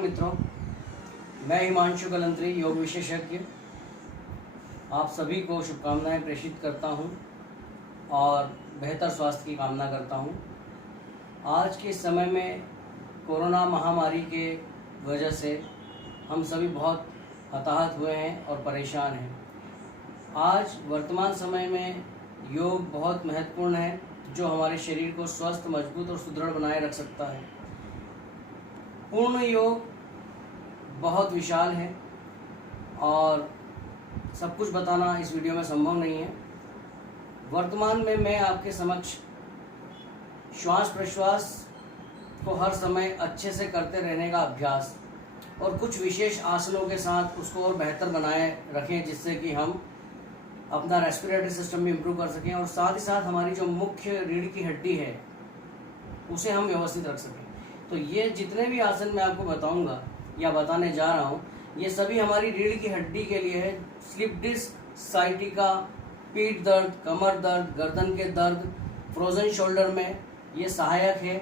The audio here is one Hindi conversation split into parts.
नमस्कार मित्रों, मैं हिमांशु कलंत्री, योग विशेषज्ञ, आप सभी को शुभकामनाएं प्रेषित करता हूं और बेहतर स्वास्थ्य की कामना करता हूं। आज के समय में कोरोना महामारी के वजह से हम सभी बहुत हताहत हुए हैं और परेशान हैं। आज वर्तमान समय में योग बहुत महत्वपूर्ण है, जो हमारे शरीर को स्वस्थ, मजबूत और सुदृढ़ बनाए रख सकता है। पूर्ण योग बहुत विशाल है और सब कुछ बताना इस वीडियो में संभव नहीं है। वर्तमान में मैं आपके समक्ष श्वास प्रश्वास को हर समय अच्छे से करते रहने का अभ्यास और कुछ विशेष आसनों के साथ उसको और बेहतर बनाए रखें, जिससे कि हम अपना रेस्पिरेटरी सिस्टम भी इम्प्रूव कर सकें और साथ ही साथ हमारी जो मुख्य रीढ़ की हड्डी है उसे हम व्यवस्थित रख सकें। तो ये जितने भी आसन मैं आपको बताऊंगा या बताने जा रहा हूँ, ये सभी हमारी रीढ़ की हड्डी के लिए है। स्लिप डिस्क, साइटिका, पीठ दर्द, कमर दर्द, गर्दन के दर्द, फ्रोजन शोल्डर में ये सहायक है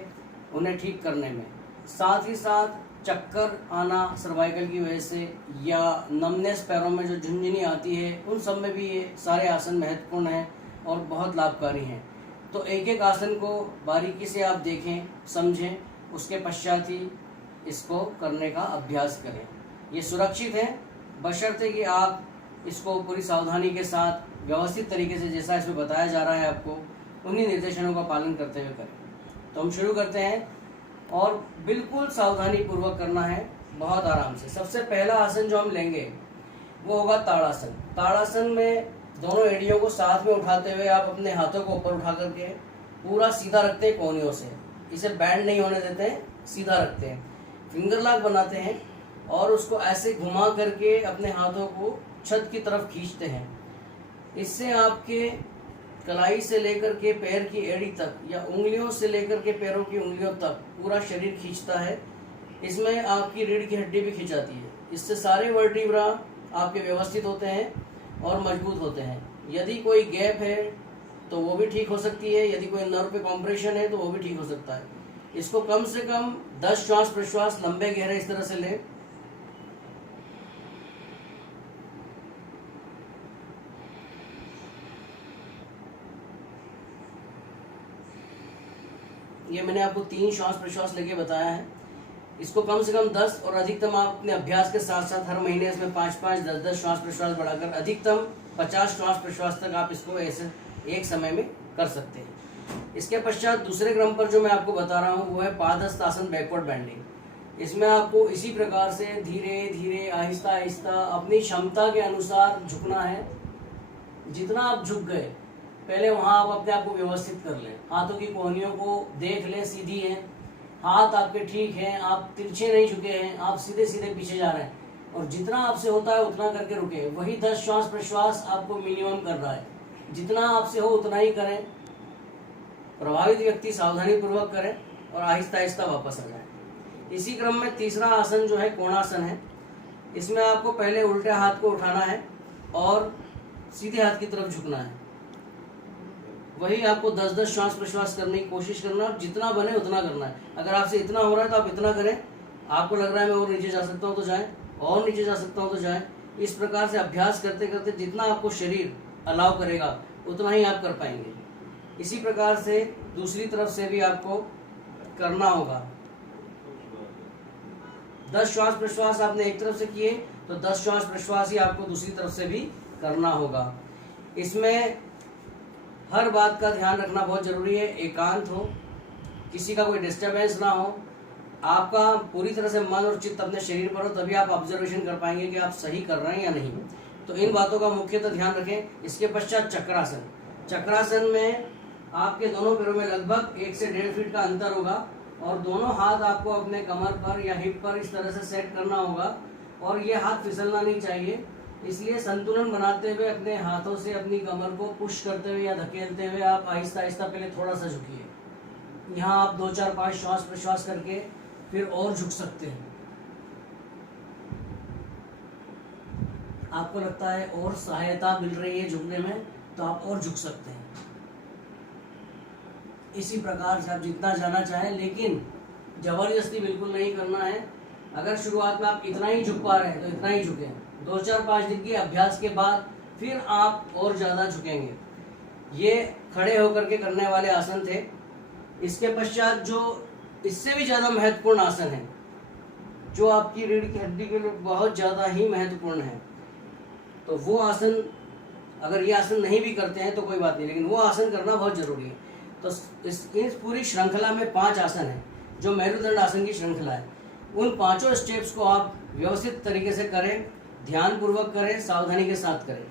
उन्हें ठीक करने में। साथ ही साथ चक्कर आना सर्वाइकल की वजह से या नमनेस पैरों में जो झुनझुनी आती है, उन सब में भी ये सारे आसन महत्वपूर्ण हैं और बहुत लाभकारी हैं। तो एक एक आसन को बारीकी से आप देखें, समझें, उसके पश्चात ही इसको करने का अभ्यास करें। ये सुरक्षित है, बशर्ते कि आप इसको पूरी सावधानी के साथ व्यवस्थित तरीके से, जैसा इसमें बताया जा रहा है आपको, उन्हीं निर्देशों का पालन करते हुए करें। तो हम शुरू करते हैं और बिल्कुल सावधानी पूर्वक करना है, बहुत आराम से। सबसे पहला आसन जो हम लेंगे वो होगा ताड़ासन। ताड़ासन में दोनों एड़ियों को साथ में उठाते हुए आप अपने हाथों को ऊपर उठा करके पूरा सीधा रखते हैं कोहनियों से, इसे बैंड नहीं होने देते हैं, सीधा रखते हैं। फिंगर लॉक बनाते हैं और उसको ऐसे घुमा करके अपने हाथों को छत की तरफ खींचते हैं। इससे आपके कलाई से लेकर के पैर की एड़ी तक या उंगलियों से लेकर के पैरों की उंगलियों तक पूरा शरीर खींचता है। इसमें आपकी रीढ़ की हड्डी भी खिंचाती है। इससे सारे वर्टिब्रा आपके व्यवस्थित होते हैं और मजबूत होते हैं। यदि कोई गैप है तो वो भी ठीक हो सकती है, यदि कोई नर्व पे कॉम्प्रेशन है तो वो भी ठीक हो सकता है। इसको कम से कम 10 श्वास प्रश्वास लंबे गहरे इस तरह से लें। ये मैंने आपको 3 श्वास प्रश्वास लेके बताया है। इसको कम से कम 10 और अधिकतम आप अपने अभ्यास के साथ साथ हर महीने इसमें 5-5, 10-10 श्वास प्रश्वास बढ़ाकर अधिकतम 50 श्वास प्रश्वास तक आप इसको ऐसे एक समय में कर सकते हैं। इसके पश्चात दूसरे क्रम पर जो मैं आपको बता रहा हूँ वो है पादहस्त आसन, बैकवर्ड बेंडिंग। इसमें आपको इसी प्रकार से धीरे धीरे, आहिस्ता आहिस्ता अपनी क्षमता के अनुसार झुकना है। जितना आप झुक गए, पहले वहां आप अपने आप को व्यवस्थित कर लें। हाथों की कोहनियों को देख लें, सीधी है, हाथ आपके ठीक हैं, आप तिरछे नहीं झुके हैं, आप सीधे सीधे पीछे जा रहे हैं और जितना आपसे होता है उतना करके रुके। वही 10 श्वास प्रश्वास आपको मिनिमम कर रहा है, जितना आपसे हो उतना ही करें। प्रभावित व्यक्ति सावधानी पूर्वक करें और आहिस्ता आहिस्ता वापस आ जाए। इसी क्रम में तीसरा आसन जो है कोणासन है। इसमें आपको पहले उल्टे हाथ को उठाना है और सीधे हाथ की तरफ झुकना है। वही आपको 10-10 श्वास प्रश्वास करने की कोशिश करना, जितना बने उतना करना है। अगर आपसे इतना हो रहा है तो आप इतना करें। आपको लग रहा है मैं और नीचे जा सकता हूँ तो जाएं, और नीचे जा सकता हूँ तो जाएं। इस प्रकार से अभ्यास करते करते जितना आपको शरीर अलाउ करेगा उतना ही आप कर पाएंगे। इसी प्रकार से दूसरी तरफ से भी आपको करना होगा। 10 श्वास प्रश्वास आपने एक तरफ से किए तो 10 श्वास प्रश्वास ही आपको दूसरी तरफ से भी करना होगा। इसमें हर बात का ध्यान रखना बहुत जरूरी है। एकांत हो, किसी का कोई डिस्टर्बेंस ना हो, आपका पूरी तरह से मन और चित्त अपने शरीर पर हो, तभी आप ऑब्जर्वेशन कर पाएंगे कि आप सही कर रहे हैं या नहीं। तो इन बातों का मुख्यतः ध्यान रखें। इसके पश्चात चक्रासन। चक्रासन में आपके दोनों पैरों में लगभग 1 से 1.5 फीट का अंतर होगा और दोनों हाथ आपको अपने कमर पर या हिप पर इस तरह से सेट करना होगा और ये हाथ फिसलना नहीं चाहिए। इसलिए संतुलन बनाते हुए अपने हाथों से अपनी कमर को पुश करते हुए या धकेलते हुए आप आहिस्ता आहिस्ता पहले थोड़ा सा झुकिए। यहाँ आप 2-4-5 श्वास प्रश्वास करके फिर और झुक सकते हैं। आपको लगता है और सहायता मिल रही है झुकने में तो आप और झुक सकते हैं। इसी प्रकार से आप जितना जाना चाहें, लेकिन जबरदस्ती बिल्कुल नहीं करना है। अगर शुरुआत में आप इतना ही झुक पा रहे हैं तो इतना ही झुकें। 2-4-5 दिन के अभ्यास के बाद फिर आप और ज़्यादा झुकेंगे। ये खड़े होकर के करने वाले आसन थे। इसके पश्चात जो इससे भी ज़्यादा महत्वपूर्ण आसन है, जो आपकी रीढ़ की हड्डी के लिए बहुत ज़्यादा ही महत्वपूर्ण है, तो वो आसन, अगर ये आसन नहीं भी करते हैं तो कोई बात नहीं, लेकिन वो आसन करना बहुत ज़रूरी है। तो इस पूरी श्रृंखला में 5 आसन है, जो मेरुदंड आसन की श्रृंखला है। उन 5 स्टेप्स को आप व्यवस्थित तरीके से करें, ध्यानपूर्वक करें, सावधानी के साथ करें,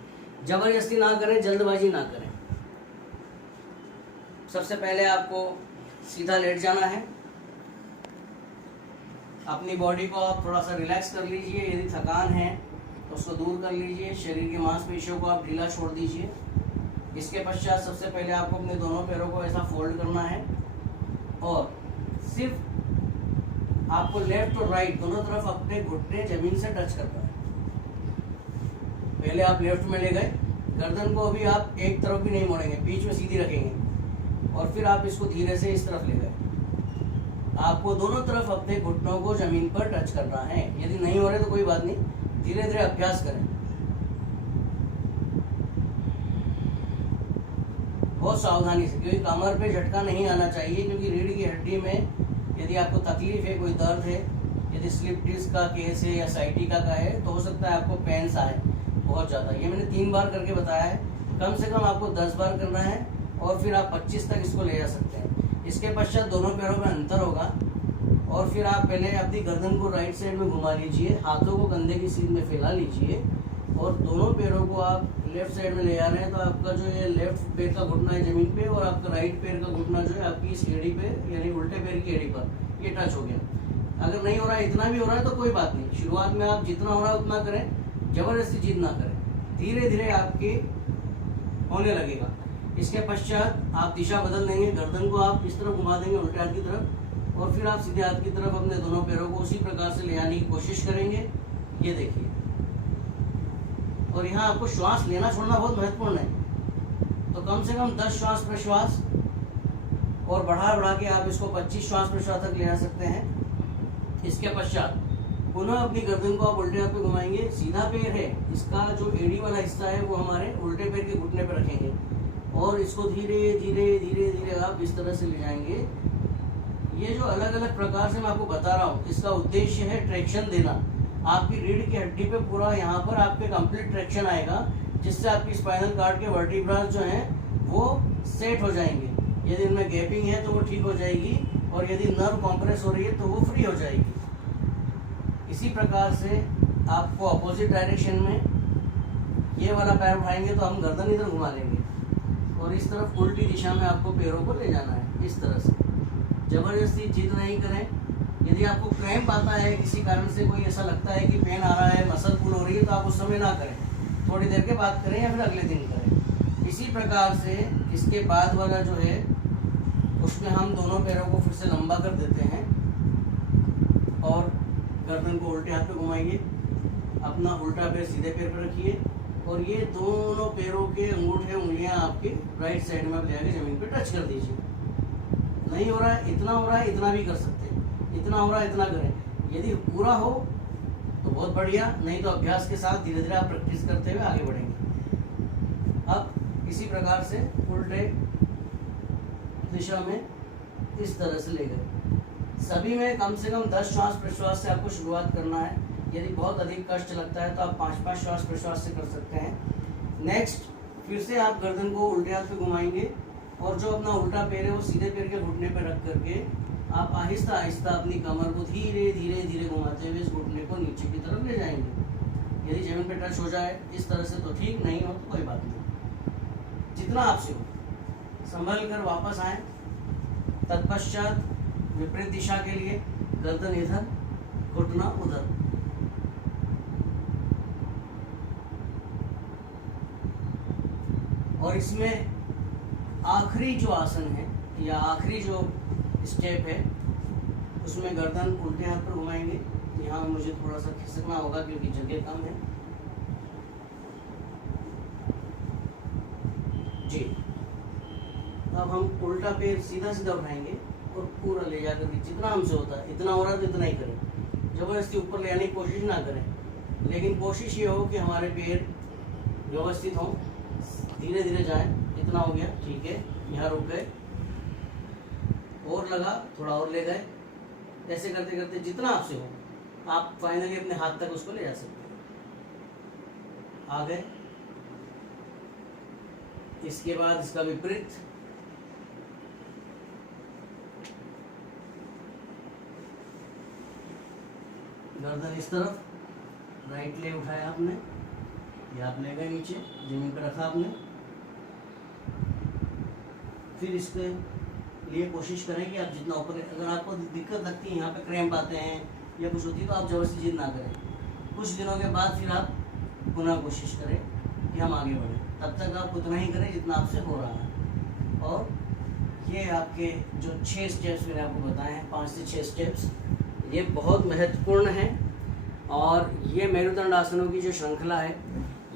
जबरदस्ती ना करें, जल्दबाजी ना करें। सबसे पहले आपको सीधा लेट जाना है। अपनी बॉडी को आप थोड़ा सा रिलैक्स कर लीजिए। यदि थकान है तो उसको दूर कर लीजिए। शरीर की मांसपेशियों को आप ढीला छोड़ दीजिए। इसके पश्चात सबसे पहले आपको अपने दोनों पैरों को ऐसा फोल्ड करना है और सिर्फ आपको लेफ्ट और राइट दोनों तरफ अपने घुटने जमीन से टच करना है। पहले आप लेफ्ट में ले गए, गर्दन को अभी आप एक तरफ भी नहीं मोड़ेंगे, बीच में सीधी रखेंगे और फिर आप इसको धीरे से इस तरफ ले गए। आपको दोनों तरफ अपने घुटनों को जमीन पर टच करना है। यदि नहीं हो रहे तो कोई बात नहीं, धीरे धीरे अभ्यास करें। बहुत सावधानी से, क्योंकि कमर पे झटका नहीं आना चाहिए, क्योंकि रीढ़ की हड्डी में यदि आपको तकलीफ है, कोई दर्द है, यदि स्लिप डिस्क का केस है या साइटिका का है, तो हो सकता है आपको पेन्स आए बहुत ज़्यादा। ये मैंने 3 बार करके बताया है। कम से कम आपको 10 बार करना है और फिर आप 25 तक इसको ले जा सकते हैं। इसके पश्चात दोनों पैरों में अंतर होगा और फिर आप पहले अपनी गर्दन को राइट साइड में घुमा लीजिए, हाथों को कंधे की सीध में फैला लीजिए और दोनों पैरों को आप लेफ्ट साइड में ले जा रहे हैं। तो आपका जो ये लेफ्ट पैर का घुटना है जमीन पे और आपका राइट पैर का घुटना जो है आपकी इस एड़ी पे, यानी उल्टे पैर की एड़ी पर, ये टच हो गया। अगर नहीं हो रहा है, इतना भी हो रहा है तो कोई बात नहीं। शुरुआत में आप जितना हो रहा है उतना करें, जबरदस्ती जिद ना करें, धीरे धीरे आपके होने लगेगा। इसके पश्चात आप दिशा बदल देंगे, गर्दन को आप इस तरफ घुमा देंगे उल्टे हाथ की तरफ और फिर आप सीधे हाथ की तरफ अपने दोनों पैरों को उसी प्रकार से ले आने की कोशिश करेंगे। ये देखिए, और यहाँ आपको श्वास लेना छोड़ना बहुत महत्वपूर्ण है। तो कम से कम 10 श्वास प्रश्वास और बढ़ा के आप इसको 25 श्वास प्रश्वास तक ले जा सकते हैं। इसके पश्चात पुनः अपनी गर्दन को आप उल्टे हाथ पे घुमाएंगे। सीधा पैर है, इसका जो एड़ी वाला हिस्सा है वो हमारे उल्टे पैर के घुटने पे रखेंगे और इसको धीरे धीरे धीरे धीरे आप इस तरह से ले जाएंगे। ये जो अलग अलग प्रकार से मैं आपको बता रहा हूँ, इसका उद्देश्य है ट्रैक्शन देना। आपकी रीढ़ की हड्डी पे पूरा यहाँ पर आपके कंप्लीट ट्रैक्शन आएगा, जिससे आपकी स्पाइनल कॉर्ड के वर्टिब्रास जो हैं वो सेट हो जाएंगे। यदि इनमें गैपिंग है तो वो ठीक हो जाएगी और यदि नर्व कॉम्प्रेस हो रही है तो वो फ्री हो जाएगी। इसी प्रकार से आपको अपोजिट डायरेक्शन में ये वाला पैर उठाएंगे तो हम गर्दन इधर घुमा लेंगे और इस तरफ उल्टी दिशा में आपको पैरों को ले जाना है। इस तरह से जबरदस्ती जिद नहीं करें। यदि आपको क्रैम्प आता है, किसी कारण से कोई ऐसा लगता है कि पेन आ रहा है, मसल पुल हो रही है, तो आप उस समय ना करें, थोड़ी देर के बाद करें या फिर अगले दिन करें। इसी प्रकार से इसके बाद वाला जो है उसमें हम दोनों पैरों को फिर से लंबा कर देते हैं और गर्दन को उल्टे हाथ पे घुमाइए, अपना उल्टा पैर सीधे पैर पर रखिए और ये दोनों पैरों के अंगूठे उंगलियां आपके राइट साइड में ले आके जमीन पे टच कर दीजिए। नहीं हो रहा है, इतना हो रहा है, इतना भी कर सकते हैं, इतना हो रहा है, इतना करें। यदि पूरा हो तो बहुत बढ़िया, नहीं तो अभ्यास के साथ धीरे धीरे आप प्रैक्टिस करते हुए आगे बढ़ेंगे। अब इसी प्रकार से उल्टे दिशा में इस तरह से ले गए। सभी में कम से कम 10 श्वास प्रश्वास से आपको शुरुआत करना है। यदि बहुत अधिक कष्ट लगता है तो आप 5-5 श्वास प्रश्वास से कर सकते हैं। नेक्स्ट, फिर से आप गर्दन को उल्टे हाथ पे घुमाएंगे और जो अपना उल्टा पैर है वो सीधे पैर के घुटने पर रख करके आप आहिस्ता आहिस्ता अपनी कमर को धीरे धीरे धीरे घुमाते हुए इस घुटने को नीचे की तरफ ले जाएंगे। यदि जमीन पे टच हो जाए इस तरह से तो ठीक, नहीं हो तो कोई बात नहीं, जितना आपसे हो संभल कर वापस आए। तत्पश्चात विपरीत दिशा के लिए गर्दन इधर, घुटना उधर। और इसमें आखिरी जो आसन है या आखिरी जो स्टेप है उसमें गर्दन उल्टे हाथ पर घुमाएंगे। यहाँ मुझे थोड़ा सा खिसकना होगा क्योंकि जगह कम है जी। अब हम उल्टा पैर सीधा सीधा उठाएंगे और पूरा ले जाकर के जितना हमसे होता है, इतना हो रहा है तो इतना ही करें, ज़बरदस्ती ऊपर ले आने की कोशिश ना करें, लेकिन कोशिश ये हो कि हमारे पैर व्यवस्थित हों, धीरे धीरे जाएं। इतना हो गया, ठीक है, यहाँ रुक गए, और लगा, थोड़ा और ले गए। ऐसे करते करते जितना आपसे हो आप फाइनली अपने हाथ तक उसको ले जा सकते हैं। आ गए। इसके बाद इसका विपरीत, गर्दन इस तरफ, राइट लेग उठाया आपने, ये आप ले गए नीचे, जमीन पर रखा आपने। फिर इसके लिए कोशिश करें कि आप जितना ऊपर, अगर आपको दिक्कत लगती है, यहाँ पे क्रैम्प आते हैं या कुछ होती है, तो आप जबरदस्ती जिद ना करें। कुछ दिनों के बाद फिर आप पुनः कोशिश करें कि हम आगे बढ़ें। तब तक आप उतना ही करें जितना आपसे हो रहा है। और ये आपके जो 6 स्टेप्स मैंने आपको बताए हैं, 5 से 6 स्टेप्स, ये बहुत महत्वपूर्ण है। और ये मेरुदंड आसनों की जो श्रृंखला है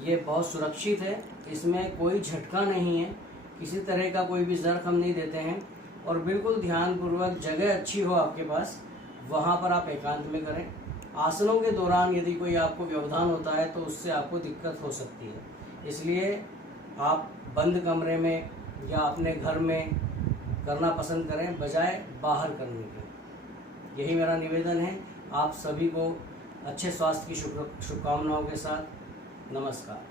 ये बहुत सुरक्षित है, इसमें कोई झटका नहीं है, किसी तरह का कोई भी ज़र्क हम नहीं देते हैं। और बिल्कुल ध्यानपूर्वक, जगह अच्छी हो आपके पास, वहाँ पर आप एकांत में करें। आसनों के दौरान यदि कोई आपको व्यवधान होता है तो उससे आपको दिक्कत हो सकती है, इसलिए आप बंद कमरे में या अपने घर में करना पसंद करें बजाय बाहर करने के। यही मेरा निवेदन है। आप सभी को अच्छे स्वास्थ्य की शुभकामनाओं के साथ नमस्कार।